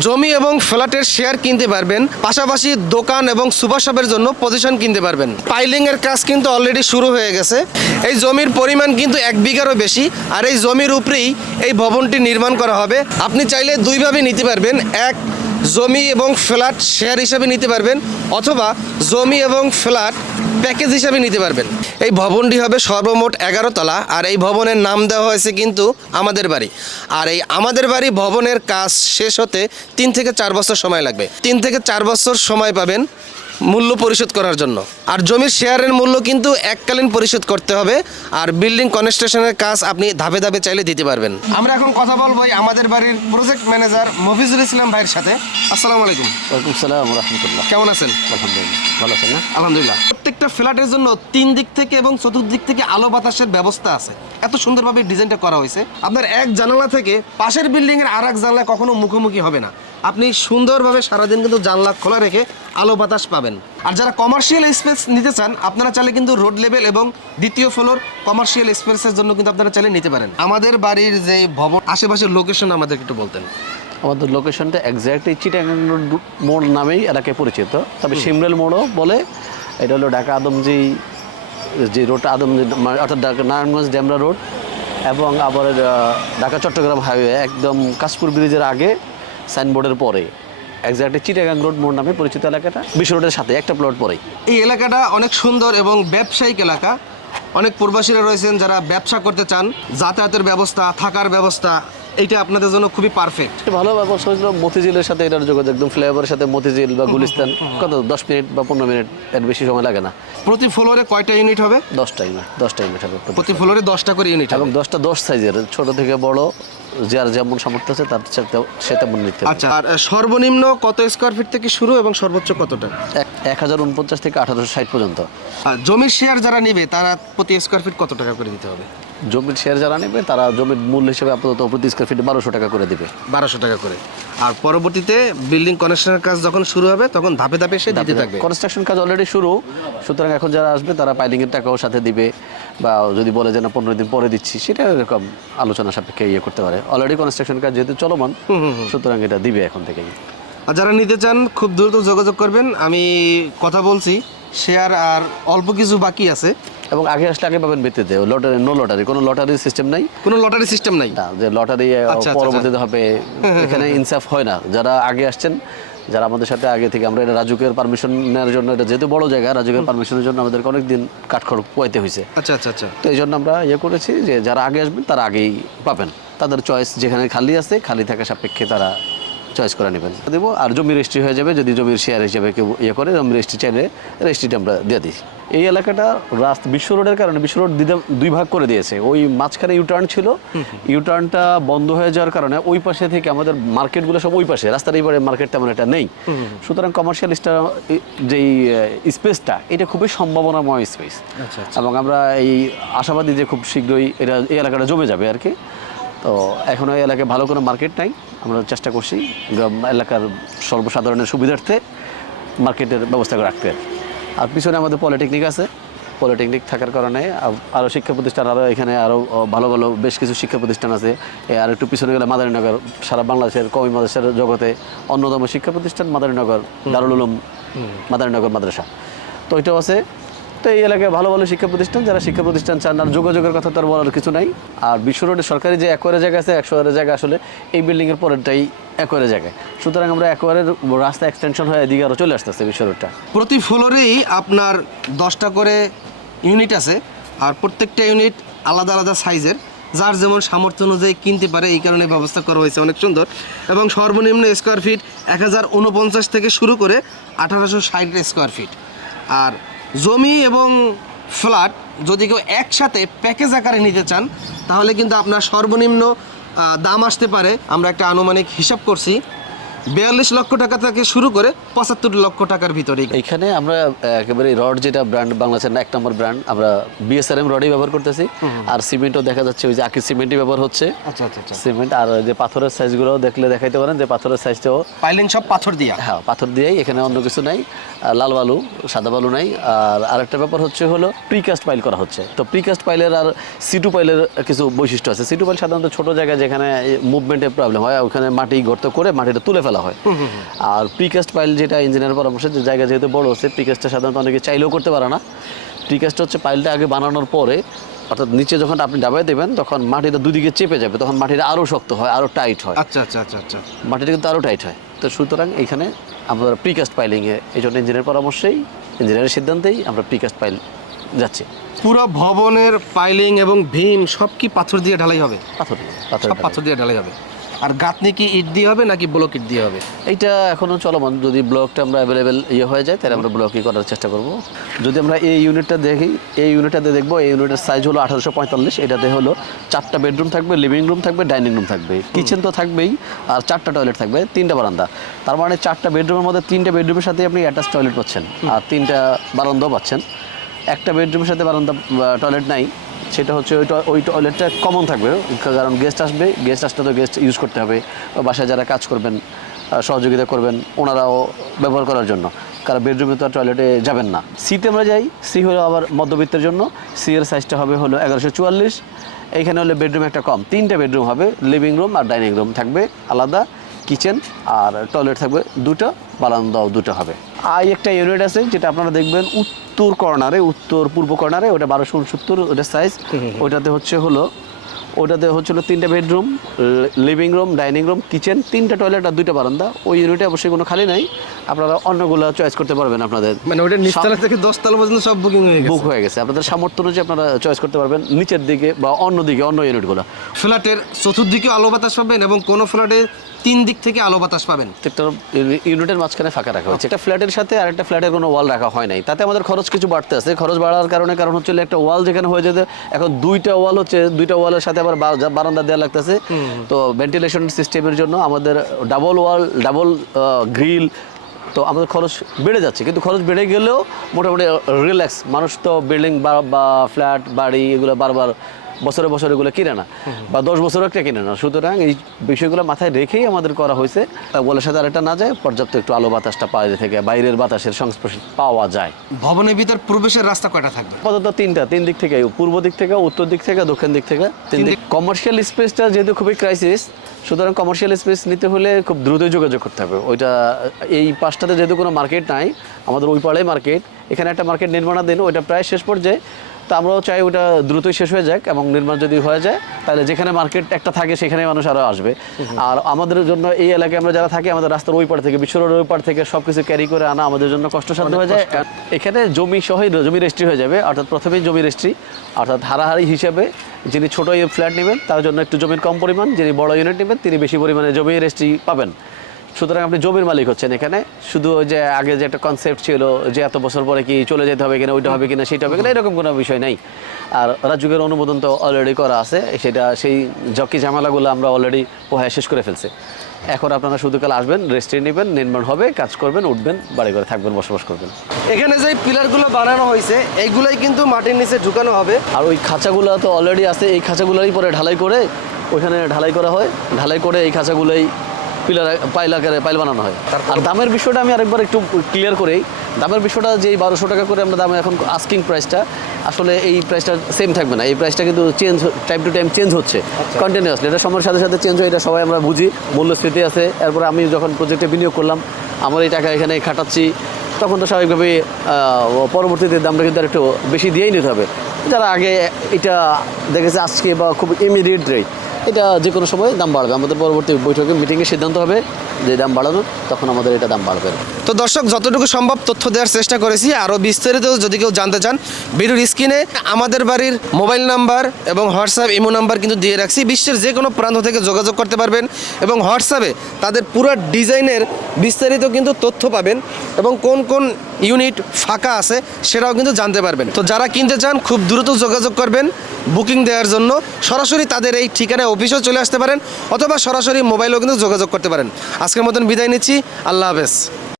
জমি এবং ফ্ল্যাটের শেয়ার কিনতে পারবেন, পাশাপাশি দোকান এবং সুপারশপের জন্য পজিশন কিনতে পারবেন। পাইলিং এর কাজ কিন্তু অলরেডি শুরু হয়ে গেছে। এই জমির পরিমাণ কিন্তু এক বিঘারও বেশি, আর এই জমির উপরেই এই ভবনটি নির্মাণ করা হবে। আপনি চাইলে দুইভাবে নিতে পারবেন। এক জমি এবং ফ্ল্যাট শেয়ার হিসাবে নিতে পারবেন অথবা জমি এবং ফ্ল্যাট প্যাকেজ হিসাবে নিতে পারবেন। এই ভবনটি হবে সর্বমোট এগারো তলা আর এই ভবনের নাম দেওয়া হয়েছে কিন্তু আমাদের বাড়ি। আর এই আমাদের বাড়ি ভবনের কাজ শেষ হতে তিন থেকে চার বছর সময় লাগবে। তিন থেকে চার বছর সময় পাবেন মূল্য পরিশোধ করার জন্য। আর জমির শেয়ারের মূল্য কিন্তু এককালীন পরিশোধ করতে হবে আর বিল্ডিং কনস্ট্রাকশনের কাজ আপনি ধাপে ধাপে চাইলে দিতে পারবেন। আমরা এখন কথা বলব আমাদের বাড়ির প্রজেক্ট ম্যানেজার মফিজুল ইসলাম ভাইয়ের সাথে। আসসালামু আলাইকুম। ওয়ালাইকুম সালাম রহমতুল্লাহ। কেমন আছেন? আলহামদুলিল্লাহ ভালো আছেন না? আলহামদুলিল্লাহ। প্রত্যেকটা ফ্ল্যাটের জন্য তিন দিক থেকে এবং চতুর্দিক থেকে আলো বাতাসের ব্যবস্থা আছে। এত সুন্দরভাবে ডিজাইনটা করা হয়েছে। আপনার এক জানালা থেকে পাশের বিল্ডিং এর আর এক জানলা কখনো মুখোমুখি হবে না। আপনি সুন্দরভাবে সারাদিন কিন্তু জানলা খোলা রেখে আলো বাতাস পাবেন। আর যারা কমার্শিয়াল স্পেস নিতে চান আপনারা চাইলে কিন্তু রোড লেভেল এবং দ্বিতীয় ফ্লোর কমার্শিয়াল স্পেসের জন্য কিন্তু আপনারা চাইলে নিতে পারেন। আমাদের বাড়ির যে ভবন আশেপাশের লোকেশন আমাদের একটু বলতেন। আমাদের লোকেশনটা এক্স্যাক্টলি চিটাগাং রোড মোড় নামেই এলাকায় পরিচিত। তবে সিমরেল মোড়ও বলে এটা হলো ঢাকা আদমজি যে রোডটা আদমজি অর্থাৎ ঢাকা নারায়ণগঞ্জ ডেমরা রোড এবং আবার ঢাকা চট্টগ্রাম হাইওয়ে একদম কাশপুর ব্রিজের আগে সাইনবোর্ডের পরে। এক্স্যাক্টলি চিটাগাং রোড মোড় নামে পরিচিত এলাকাটা। বিশ্ব রোডের সাথে, একটা প্লট পরে এই এলাকাটা অনেক সুন্দর এবং ব্যবসায়িক এলাকা। অনেক প্রবাসীরা রয়েছেন যারা ব্যবসা করতে চান, যাতায়াতের ব্যবস্থা, থাকার ব্যবস্থা এইটা আপনাদের জন্য খুবই পারফেক্ট ভালো ব্যবস্থা হয়েছিল মতিঝিলের সাথে এটার যোগাযোগ একদম ফ্লেভারের সাথে মতিঝিল বা গুলিস্তান কত? দশ মিনিট বা পনেরো মিনিট এর বেশি সময় লাগে না। প্রতি ফ্লোরে কয়টা ইউনিট হবে? দশটা ইউনিট দশটা ইউনিট হবে প্রতি ফ্লোরে দশটা করে ইউনিট এবং দশটা দশ সাইজের ছোট থেকে বড় যার যেমন সামর্থ্য আছে তার সে তেমন নিতে। আচ্ছা আর সর্বনিম্ন কত স্কোয়ার ফিট থেকে শুরু এবং সর্বোচ্চ কতটা? এক- হাজার উনপঞ্চাশ থেকে আঠারোশো ষাট পর্যন্ত। জমির শেয়ার যারা নেবে তারা প্রতি স্কোয়ার ফিট কত টাকা করে দিতে হবে? জমির শেয়ার যারা নেবে তারা জমির মূল্য হিসেবে আপাতত প্রতি স্কোয়ার ফিট বারোশো টাকা করে দেবে। বারোশো টাকা করে। আর পরবর্তীতে বিল্ডিং কনস্ট্রাকশনের কাজ যখন শুরু হবে তখন ধাপে ধাপে সে দিতে থাকবে। কনস্ট্রাকশন কাজ অলরেডি শুরু সুতরাং এখন যারা আসবে তারা পাইলিংয়ের টাকাও সাথে দিবে বা যদি বলে যে না পনেরো দিন পরে দিচ্ছি সেটা এরকম আলোচনা সাপেক্ষে ইয়ে করতে পারে। অলরেডি কনস্ট্রাকশন কাজ যেহেতু চলমান সুতরাং এটা দিবে এখন থেকেই। আর যারা নিতে চান খুব দ্রুত যোগাযোগ করবেন। আমি কথা বলছি। শেয়ার আর অল্প কিছু বাকি আছে। এবং আগে আসলে আগে পাবেন বেতেতে লটারি নো লটারি কোনো লটারি সিস্টেম নাই। কোনো লটারি সিস্টেম নাই? না যে লটারি আচ্ছা, আচ্ছা, পরবর্তীতে হবে এখানে ইনসাফ হয় না। যারা আগে আসছেন যারা আমাদের সাথে আগে থেকে আমরা এটা রাজুকের পারমিশন নেওয়ার জন্য এটা যেহেতু বড় জায়গা রাজুকের পারমিশনের জন্য আমাদেরকে অনেক দিন কাঠখড় পোয়াইতে হয়েছে আচ্ছা আচ্ছা আচ্ছা। তো এই জন্য আমরা ইয়ে করেছি যে যারা আগে আসবেন তারা আগেই পাবেন। তাদের চয়েস যেখানে খালি আছে খালি থাকা সাপেক্ষে তারা চয়েস করে নেবেন। দেবো আর জমি রেজিস্ট্রি হয়ে যাবে যদি জমির শেয়ার হিসেবে কেউ ইয়ে করে জমি রেজিস্ট্রি চাইলে রেজিস্ট্রিটা আমরা দিয়ে দিই। এই এলাকাটা রাস্তা বিশ্ব রোডের কারণে বিশ্ব রোড দিদা- দুই ভাগ করে দিয়েছে। ওই মাঝখানে ইউটার্ন ছিল ইউটার্নটা বন্ধ হয়ে যাওয়ার কারণে ওই পাশে থেকে আমাদের মার্কেটগুলো সব ওই পাশে। রাস্তার এইবারে মার্কেট তেমন একটা নেই। সুতরাং কমার্শিয়াল যেই স্পেসটা এটা খুবই সম্ভাবনাময় স্পেস আচ্ছা, এবং আমরা এই আশাবাদী যে খুব শীঘ্রই এটা এই এলাকাটা জমে যাবে আর কি। তো এখনও এই এলাকায় ভালো কোনো মার্কেট নাই। আমরা চেষ্টা করছি গ্রাম এলাকার সর্বসাধারণের সুবিধার্থে মার্কেটের ব্যবস্থা করে রাখতে। আর পিছনে আমাদের পলিটেকনিক আছে। পলিটেকনিক থাকার কারণে আরও শিক্ষা প্রতিষ্ঠান আরও এখানে আরও ভালো ভালো বেশ কিছু শিক্ষা প্রতিষ্ঠান আছে। আর একটু পিছনে গেলে মাদারীনগর সারা বাংলাদেশের কবি মাদ্রাসার জগতে অন্যতম শিক্ষা প্রতিষ্ঠান মাদারীনগর দারুল উলুম মাদারীনগর মাদ্রাসা। তো এটাও আছে। তো এই এলাকায় ভালো ভালো শিক্ষা প্রতিষ্ঠান, যারা শিক্ষা প্রতিষ্ঠান চান আর যোগাযোগের কথা তো আর বলার কিছু নাই। আর বিশ্ব রোডে সরকারি যে একোয়ারে জায়গা আছে একশোয়ারের জায়গা আসলে এই বিল্ডিংয়ের পরেরটাই একোয়ারে জায়গায় সুতরাং আমরা একোয়ারের রাস্তা এক্সটেনশন হয়ে এদিকে আরও চলে আসতেছে বিশ্ব রোডটা। প্রতি ফ্লোরেই আপনার দশটা করে ইউনিট আছে, আর প্রত্যেকটা ইউনিট আলাদা আলাদা সাইজের যার যেমন সামর্থ্য অনুযায়ী কিনতে পারে, এই কারণে ব্যবস্থা করা হয়েছে অনেক সুন্দর। এবং সর্বনিম্ন স্কোয়ার ফিট এক হাজার উনপঞ্চাশ থেকে শুরু করে আঠারোশো ষাট স্কোয়ার ফিট আর জমি এবং ফ্ল্যাট যদি কেউ একসাথে প্যাকেজ আকারে নিতে চান, তাহলে কিন্তু আপনার সর্বনিম্ন দাম আসতে পারে। আমরা একটা আনুমানিক হিসাব করছি। বিয়াল্লিশ লক্ষ টাকা থেকে শুরু করে পঁচাত্তর লক্ষ টাকার ভিতরে এখানে আমরা একেবারে রড যেটা ব্র্যান্ড বাংলাদেশের এক নম্বর ব্র্যান্ড আমরা বিএসআরএম রডই ব্যবহার করতেছি। আর সিমেন্টও দেখা যাচ্ছে ওই যে আকির সিমেন্টই ব্যবহার হচ্ছে। আচ্ছা আচ্ছা আচ্ছা। সিমেন্ট আর যে পাথরের সাইজগুলো দেখলে দেখাইতে পারেন যে পাথরের সাইজটাও পাইলিং সব পাথর দিয়ে? হ্যাঁ পাথর দিয়েই এখানে অন্য কিছু নাই। লাল বালু সাদা বালু নাই। আর আরেকটা ব্যাপার হচ্ছে হলো প্রিকাস্ট পাইল করা হচ্ছে। তো প্রিকাস্ট পাইলের আর সিটু পাইলের কিছু বৈশিষ্ট্য আছে। সিটু পাইল সাধারণত ছোট জায়গায় যেখানে মুভমেন্টের প্রবলেম হয় ওখানে মাটি গর্ত করে মাটিটা তুলে ফেলা ফেলা হয়। আর প্রিকাস্ট পাইল যেটা ইঞ্জিনিয়ার পরামর্শ যে জায়গা যেহেতু বড় হচ্ছে প্রিকাস্টটা সাধারণত অনেকে চাইলেও করতে পারে না। প্রিকাস্ট হচ্ছে পাইলটা আগে বানানোর পরে অর্থাৎ নিচে যখন আপনি ডাবাই দেবেন তখন মাটিটা দুদিকে চেপে যাবে তখন মাটিটা আরও শক্ত হয় আরও টাইট হয়। আচ্ছা আচ্ছা আচ্ছা আচ্ছা। মাটিটা কিন্তু আরও টাইট হয়। তো সুতরাং এইখানে আমরা প্রিকাস্ট পাইলিংয়ে এই জন্য ইঞ্জিনিয়ার পরামর্শেই ইঞ্জিনিয়ারের সিদ্ধান্তেই আমরা প্রিকাস্ট পাইল যাচ্ছি। পুরো ভবনের পাইলিং এবং ভীম সব কি পাথর দিয়ে ঢালাই হবে? পাথর পাথর পাথর দিয়ে ঢালাই হবে। আর গাঁথনি কি ইট দিয়ে হবে নাকি ব্লক ইট দিয়ে হবে? এইটা এখনও চলমান। যদি ব্লকটা আমরা অ্যাভেলেবেল ইয়ে হয়ে যায় তাহলে আমরা ব্লকই করার চেষ্টা করব। যদি আমরা এই ইউনিটটা দেখি এই ইউনিটটাতে দেখব এই ইউনিটের সাইজ হলো আঠারোশো পঁয়তাল্লিশ এটাতে হলো চারটা বেডরুম থাকবে লিভিং রুম থাকবে ডাইনিং রুম থাকবে। কিচেন তো থাকবেই আর চারটা টয়লেট থাকবে তিনটা বারান্দা। তার মানে চারটা বেডরুমের মধ্যে তিনটা বেডরুমের সাথে আপনি অ্যাটাচ টয়লেট পাচ্ছেন আর তিনটা বারান্দাও পাচ্ছেন। একটা বেডরুমের সাথে বারান্দা টয়লেট নাই সেটা হচ্ছে ওই টয়- ওই টয়লেটটা কমন থাকবে, কারণ গেস্ট আসবে গেস্ট আসলে তো গেস্ট ইউজ করতে হবে, বাসায় যারা কাজ করবেন সহযোগিতা করবেন, ওনারাও ব্যবহার করার জন্য। কারণ বেডরুমে তো টয়লেটে যাবেন না। সিতে আমরা যাই সি হলো আবার মধ্যবিত্তের জন্য সি এর সাইজটা হবে হলো এগারোশো চুয়াল্লিশ, এইখানে হলে বেডরুম একটা কম। তিনটে বেডরুম হবে লিভিং রুম আর ডাইনিং রুম থাকবে আলাদা। কিচেন আর টয়লেট থাকবে দুটো বারান্দাও দুটো হবে। আর একটা ইউনিট আছে যেটা আপনারা দেখবেন উত্তর কর্নারে উত্তর পূর্ব কর্নারে ওটা বারোশো উনসত্তর ওটা সাইজ ওটাতে হচ্ছে হলো ওটাতে হচ্ছিল তিনটা bedroom living room dining room kitchen তিনটা টয়লেট আর দুইটা বারান্দা। ওই ইউনিটে অবশ্যই কোনো খালি নাই। আপনারা অন্যগুলো চয়েস করতে পারবেন আপনাদের। মানে ওটা নিচতলা থেকে দশতলা পর্যন্ত সব বুকিং হয়ে গেছে। বুক হয়ে গেছে। আপনাদের সামর্থ্য অনুযায়ী আপনারা চয়েস করতে পারবেন নিচের দিকে বা অন্য দিকে অন্য ইউনিটগুলো ফ্ল্যাটের চতুর্দিকে আলো বাতাস পাবেন এবং কোনো ফ্ল্যাটে তিন দিক থেকে আলো বাতাস পাবেন। প্রত্যেকটা ইউনিটের মাঝখানে ফাঁকা রাখা হয়েছে। একটা ফ্ল্যাটের সাথে আর একটা ফ্ল্যাটের কোনো ওয়াল রাখা হয় নাই। তাতে আমাদের খরচ কিছু বাড়তে আছে। খরচ বাড়ার কারণে কারণ হচ্ছে একটা ওয়াল যেখানে হয়ে যেতে এখন দুইটা ওয়াল হচ্ছে দুইটা ওয়ালের সাথে আবার বারান্দা দেওয়া লাগতেছে। তো ভেন্টিলেশন সিস্টেমের জন্য আমাদের ডাবল ওয়াল ডাবল গ্রিল তো আমাদের খরচ বেড়ে যাচ্ছে। কিন্তু খরচ বেড়ে গেলেও মোটামুটি রিল্যাক্স মানুষ তো বিল্ডিং বা ফ্ল্যাট বাড়ি এগুলো বারবার বছরে বছরে এগুলো কিনে না। বা দশ বছর একটা কিনে না। সুতরাং এই বিষয়গুলো মাথায় রেখেই আমাদের করা হয়েছে। ওয়ালের সাথে আরেকটা না যায় পর্যাপ্ত একটু আলো বাতাসটা বাইরে থেকে বাইরের বাতাসের সংস্পর্শে পাওয়া যায়। ভবনের ভিতর প্রবেশের রাস্তা কয়টা থাকবে? আপাতত তিনটা তিন দিক থেকে পূর্ব দিক থেকে উত্তর দিক থেকে দক্ষিণ দিক থেকে। তিন দিক কমার্শিয়াল স্পেসটা যেহেতু খুবই ক্রাইসিস সুতরাং কমার্শিয়াল স্পেস নিতে হলে খুব দ্রুতই যোগাযোগ করতে হবে। ওইটা এই পাশটাতে যেহেতু কোনো মার্কেট নাই আমাদের ওই পাড়ায় মার্কেট এখানে একটা মার্কেট নির্মাণাধীন ওইটা প্রায় শেষ পর্যায়ে। তো আমরাও চাই ওটা দ্রুতই শেষ হয়ে যাক এবং নির্মাণ যদি হয়ে যায় তাহলে যেখানে মার্কেট একটা থাকে সেখানে মানুষ আরও আসবে। আর আমাদের জন্য এই এলাকায় আমরা যারা থাকি আমাদের রাস্তার ওই পার থেকে বিশ্ব রোডের ওই পার থেকে সব কিছু ক্যারি করে আনা আমাদের জন্য কষ্টসাধ্য হয়ে যায়। এখানে জমি সহই জমি রেজিস্ট্রি হয়ে যাবে অর্থাৎ প্রথমেই জমি রেজিস্ট্রি অর্থাৎ হারাহারি হিসেবে যিনি ছোট ফ্ল্যাট নেবেন তার জন্য একটু জমির কম পরিমাণ যিনি বড় ইউনিট নেবেন তিনি বেশি পরিমাণে জমি রেজিস্ট্রি পাবেন। সুতরাং আপনি জমির মালিক হচ্ছেন এখানে। শুধু ওই যে আগে যে একটা কনসেপ্ট ছিল যে এত বছর পরে কি চলে যেতে হবে কিনা ওইটা হবে কিনা সেটা হবে কিনা এরকম কোনো বিষয় নাই। আর রাজুকের অনুমোদন তো অলরেডি করা আছে সেটা সেই জকি ঝামেলাগুলো আমরা অলরেডি পোহায় শেষ করে ফেলছে। এখন আপনারা শুধু কাল আসবেন রেস্টে নেবেন নির্মাণ হবে কাজ করবেন উঠবেন বাড়ি করে থাকবেন বসবাস করবেন। এখানে যে পিলারগুলো বানানো হয়েছে এইগুলাই কিন্তু মাটির নিচে ঢুকানো হবে। আর ওই খাঁচাগুলো তো অলরেডি আছে এই খাঁচাগুলোই পরে ঢালাই করে ওইখানে ঢালাই করা হয়। ঢালাই করে এই খাঁচাগুলোই পিলার পাইল আকারে পাইল বানানো হয়। আর দামের বিষয়টা আমি আরেকবার একটু ক্লিয়ার করেই। দামের বিষয়টা যে বারোশো টাকা করে আমরা দামে এখন আস্কিং প্রাইসটা আসলে এই প্রাইসটা সেম থাকবে না। এই প্রাইসটা কিন্তু change time to time change হচ্ছে কন্টিনিউয়াসলি এটা সময়ের সাথে সাথে চেঞ্জ হয় এটা সবাই আমরা বুঝি মূল্যস্ফীতি আছে। এরপরে আমি যখন প্রজেক্টে বিনিয়োগ করলাম আমার এই টাকা এখানে খাটাচ্ছি তখন তো স্বাভাবিকভাবে পরবর্তীতে দামটা কিন্তু একটু বেশি দিয়েই নিতে হবে। যারা আগে এটা দেখেছে আজকে বা খুব ইমিডিয়েট রেট এটা যে কোনো সময় দাম বাড়বে। আমাদের পরবর্তী বৈঠকে মিটিংয়ে সিদ্ধান্ত হবে যে দাম বাড়ানোর তখন আমাদের এটা দাম বাড়বে। তো দর্শক, যতটুকু সম্ভব তথ্য দেওয়ার চেষ্টা করেছি। আরও বিস্তারিত যদি কেউ জানতে চান, ভিডিওর স্ক্রিনে আমাদের বাড়ির মোবাইল নাম্বার এবং হোয়াটসঅ্যাপ, ইমো নাম্বার কিন্তু দিয়ে রাখছি। বিশ্বের যে কোনো প্রান্ত থেকে যোগাযোগ করতে পারবেন এবং হোয়াটসঅ্যাপে তাদের পুরো ডিজাইনের বিস্তারিত কিন্তু তথ্য পাবেন এবং কোন কোন ইউনিট ফাঁকা আছে সেটাও কিন্তু জানতে পারবেন। তো যারা কিনতে চান, খুব দ্রুত যোগাযোগ করবেন। বুকিং দেওয়ার জন্য সরাসরি তাদের এই ঠিকানায় অফিসেও চলে আসতে পারেন অথবা সরাসরি মোবাইলেও কিন্তু যোগাযোগ করতে পারেন। আজকের মতন বিদায় নিচ্ছি। আল্লাহ হাফেজ।